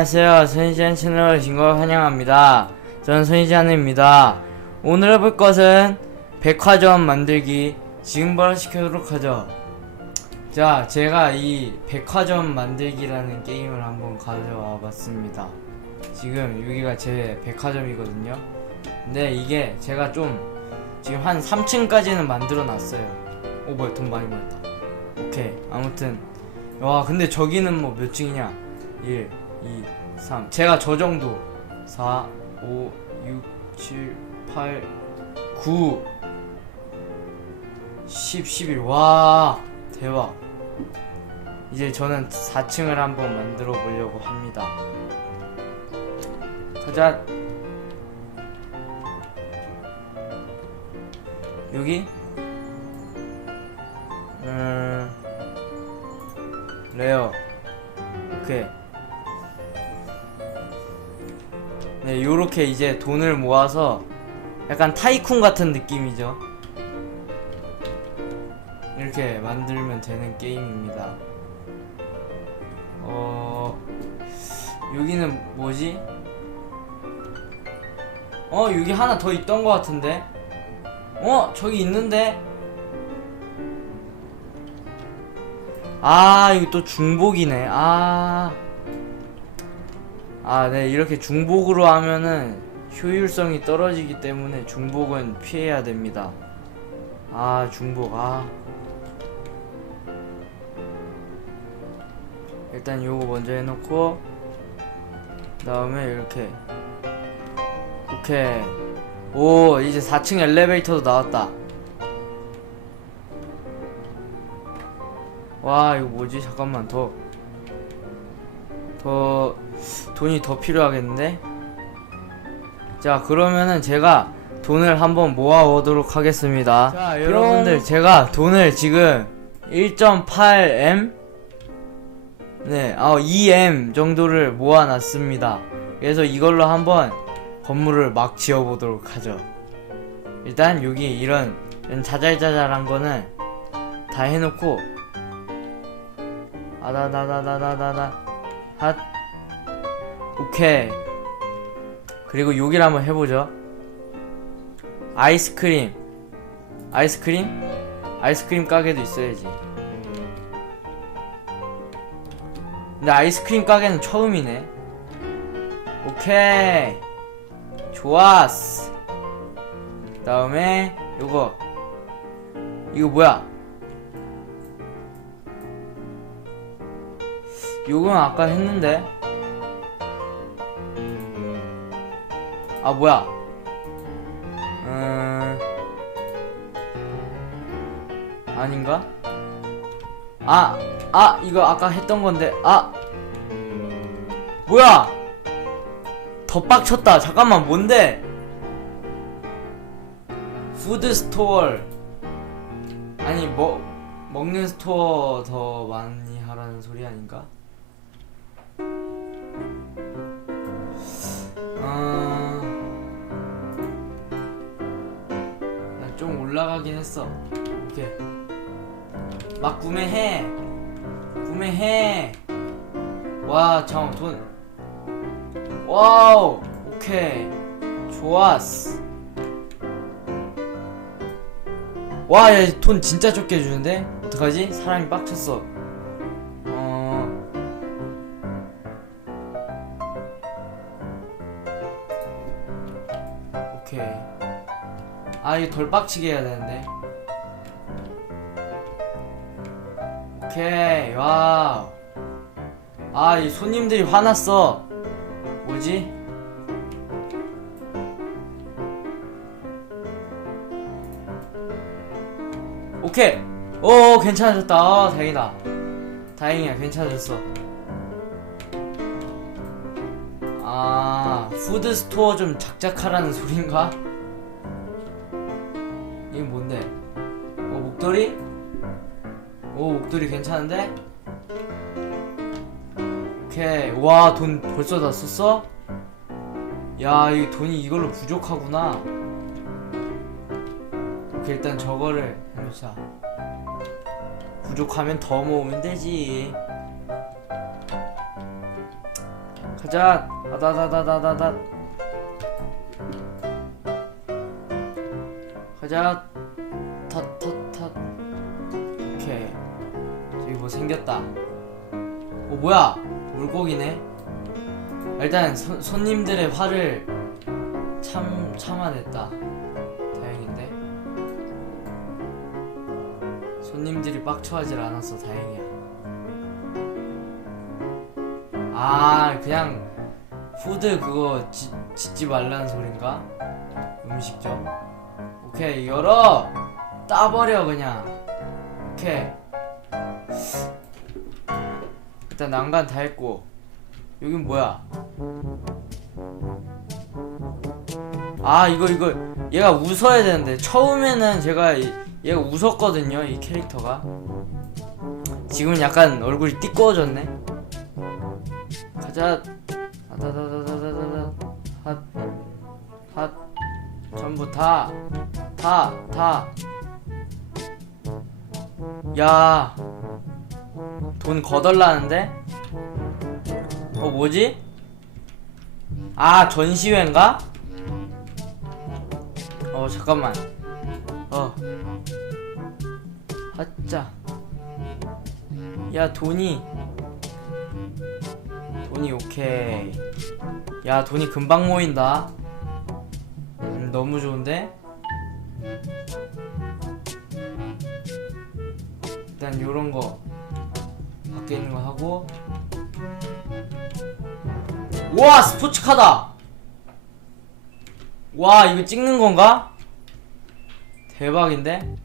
안녕하세요. 손이지한 채널 오신 걸 환영합니다. 저는 손이지한입니다. 오늘 해볼 것은 백화점 만들기 지금 바로 시켜도록 하죠. 자, 제가 이 백화점 만들기라는 게임을 한번 가져와 봤습니다. 지금 여기가 제 백화점이거든요. 근데 이게 제가 좀 지금 한 3층까지는 만들어 놨어요. 오, 뭐야, 돈 많이 벌었다. 오케이. 아무튼. 와, 근데 저기는 뭐 몇 층이냐? 1, 2, 3. 제가 저 정도. 4, 5, 6, 7, 8, 9, 10, 11. 와, 대박. 이제 저는 4층을 한번 만들어 보려고 합니다. 가자. 여기? 음, 레어. 오케이. 네, 요렇게 이제 돈을 모아서 약간 타이쿤 같은 느낌이죠. 이렇게 만들면 되는 게임입니다. 어, 여기는 뭐지? 어, 여기 하나 더 있던 것 같은데? 어, 저기 있는데? 아, 이거 또 중복이네. 아. 아, 네, 이렇게 중복으로 하면은 효율성이 떨어지기 때문에 중복은 피해야 됩니다. 아, 중복, 아. 일단 요거 먼저 해놓고, 그 다음에 이렇게. 오케이. 오, 이제 4층 엘리베이터도 나왔다. 와, 이거 뭐지? 잠깐만, 더. 더, 돈이 더 필요하겠는데? 자, 그러면은 제가 돈을 한번 모아오도록 하겠습니다. 자, 여러분들, 제가 돈을 지금 1.8M? 네, 아, 2M 정도를 모아놨습니다. 그래서 이걸로 한번 건물을 막 지어보도록 하죠. 일단 여기 이런, 이런 자잘자잘한 거는 다 해놓고 아다다다다다다다 핫 오케이. 그리고 여기를 한번 해보죠. 아이스크림. 아이스크림? 아이스크림 가게도 있어야지. 근데 아이스크림 가게는 처음이네. 오케이. 좋았어. 그 다음에 요거. 이거 뭐야? 요건 아까 했는데 아 뭐야? 음 아닌가? 아 아 이거 아까 했던 건데 아. 뭐야? 더 빡쳤다. 잠깐만 뭔데? 푸드 스토어 아니 뭐 먹는 스토어 더 많이 하라는 소리 아닌가? 올라가긴 했어. 오케이. 막 구매해. 구매해. 와, 잠깐 돈. 와우. 오케이. 좋았어. 와, 야, 돈 진짜 적게 주는데? 어떡하지? 사람이 빡쳤어. 어. 오케이. 아, 이거 덜 빡치게 해야 되는데. 오케이, 와우. 아, 이 손님들이 화났어. 뭐지? 오케이. 오, 괜찮아졌다. 아, 다행이다. 다행이야, 괜찮아졌어. 아, 푸드 스토어 좀 작작하라는 소린가? 이게 뭔데? 어, 목도리? 오, 목도리 괜찮은데? 오케이. 와, 돈 벌써 다 썼어? 야, 이 돈이 이걸로 부족하구나. 오케이, 일단 저거를 해놓자. 부족하면 더 모으면 되지. 가자 아다다다다다다 가자. 탓탓탓 오케이. 저기 뭐 생겼다. 어 뭐야? 물고기네? 일단 손, 손님들의 화를 참 참아냈다. 다행인데. 손님들이 빡쳐하질 않아서 다행이야. 아 그냥 푸드 그거 짓, 짓지 말라는 소린가? 음식점 오케이 열어 따버려 그냥 오케이 일단 난간 다 했고 여긴 뭐야 아 이거 이거 얘가 웃어야 되는데 처음에는 제가 이- 얘가 웃었거든요 이 캐릭터가 지금은 약간 얼굴이 띠꺼워졌네 가자 아다다다다다다 핫 핫 전부 다 다 다 야, 돈 거덜나는데? 어, 뭐지? 아, 전시회인가? 어, 잠깐만. 어. 하짜. 야, 돈이. 돈이 오케이. 야, 돈이 금방 모인다. 음, 너무 좋은데? 일단 요런 거 밖에 있는 거 하고 와 스포츠카다 와 이거 찍는 건가? 대박인데?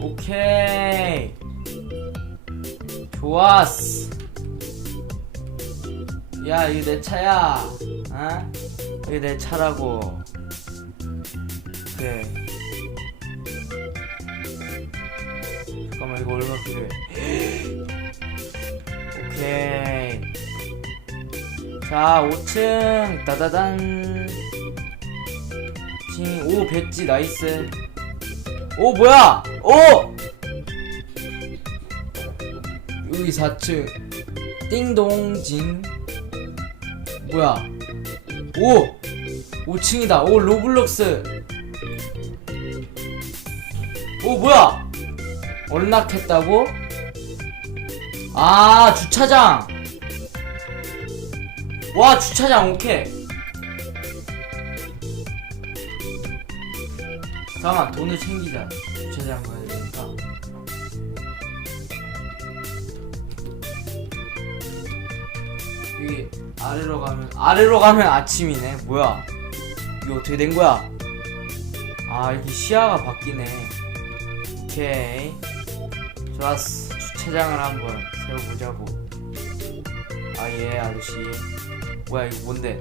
오케이 좋았어 야 이거 내 차야 어? 이거 내 차라고. 그래 잠깐만 이거 얼마 필요해? 오케이. 자 5층. 따다단. 칭, 오 백지. 나이스. 오 뭐야? 오! 여기 4층. 띵동징. 뭐야 오! 5층이다. 오 로블록스. 오 뭐야? 언락했다고? 아 주차장. 와 주차장 오케이. 잠깐만 돈을 챙기자. 주차장 가야 되니까. 여기 아래로 가면 아래로 가면 아침이네. 뭐야? 이거 어떻게 된 거야? 아 이렇게 시야가 바뀌네. 오케이. 좋았어. 주차장을 한번 세워보자고. 아예 아저씨. 뭐야 이거 뭔데?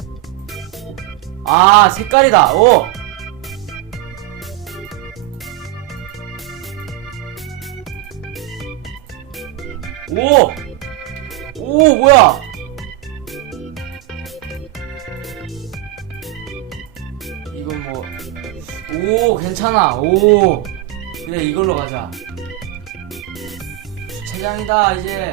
아 색깔이다. 오! 오! 오 뭐야 이건 뭐 오 괜찮아. 오. 그래 이걸로 가자. 주차장이다 이제.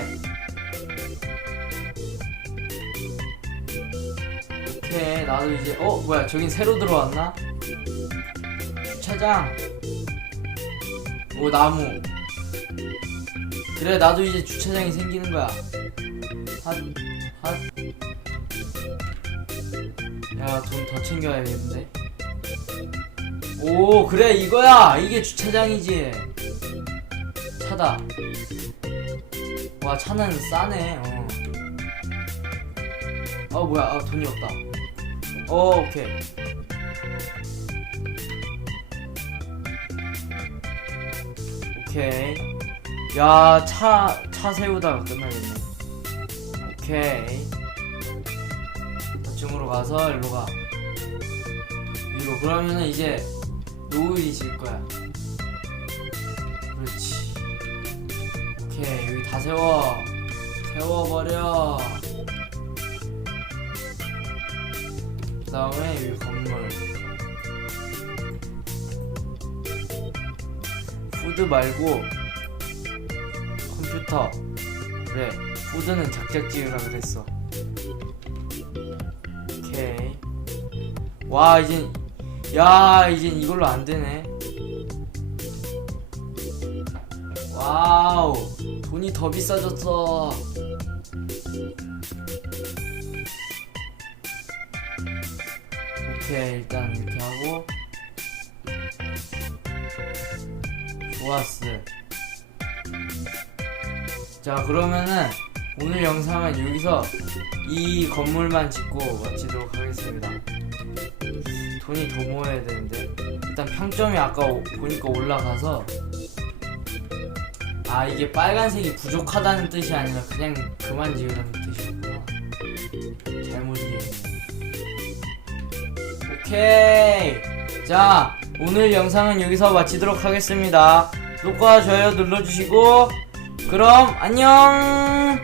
오케이 나도 이제 어 뭐야 저긴 새로 들어왔나? 주차장. 오 나무. 그래 나도 이제 주차장이 생기는 거야. 핫 핫 야 돈 더 챙겨야겠는데 오 그래 이거야. 이게 주차장이지. 차다. 와 차는 싸네 어, 어 뭐야. 아 돈이 없다. 어 오케이. 오케이. 야 차 차 세우다가 끝나겠네. 오케이. 저층으로 가서 일로 가 위로 그러면은 이제 노을이 질 거야. 그렇지. 오케이 여기 다 세워. 세워버려. 그 다음에 여기 건물. 푸드 말고 컴퓨터. 그래 푸드는 작작 지으라 그랬어. 오케이. 와 이젠 야 이젠 이걸로 안 되네. 와우 돈이 더 비싸졌어. 오케이 일단 이렇게 하고. 좋았어. 자 그러면은 오늘 영상은 여기서 이 건물만 짓고 마치도록 하겠습니다 돈이 더 모여야 되는데 일단 평점이 아까 오- 보니까 올라가서 아 이게 빨간색이 부족하다는 뜻이 아니라 그냥 그만 지으라는 뜻이었구나. 잘못 이해했네. 오케이. 자 오늘 영상은 여기서 마치도록 하겠습니다. 구독과 좋아요. 눌러주시고. 그럼 안녕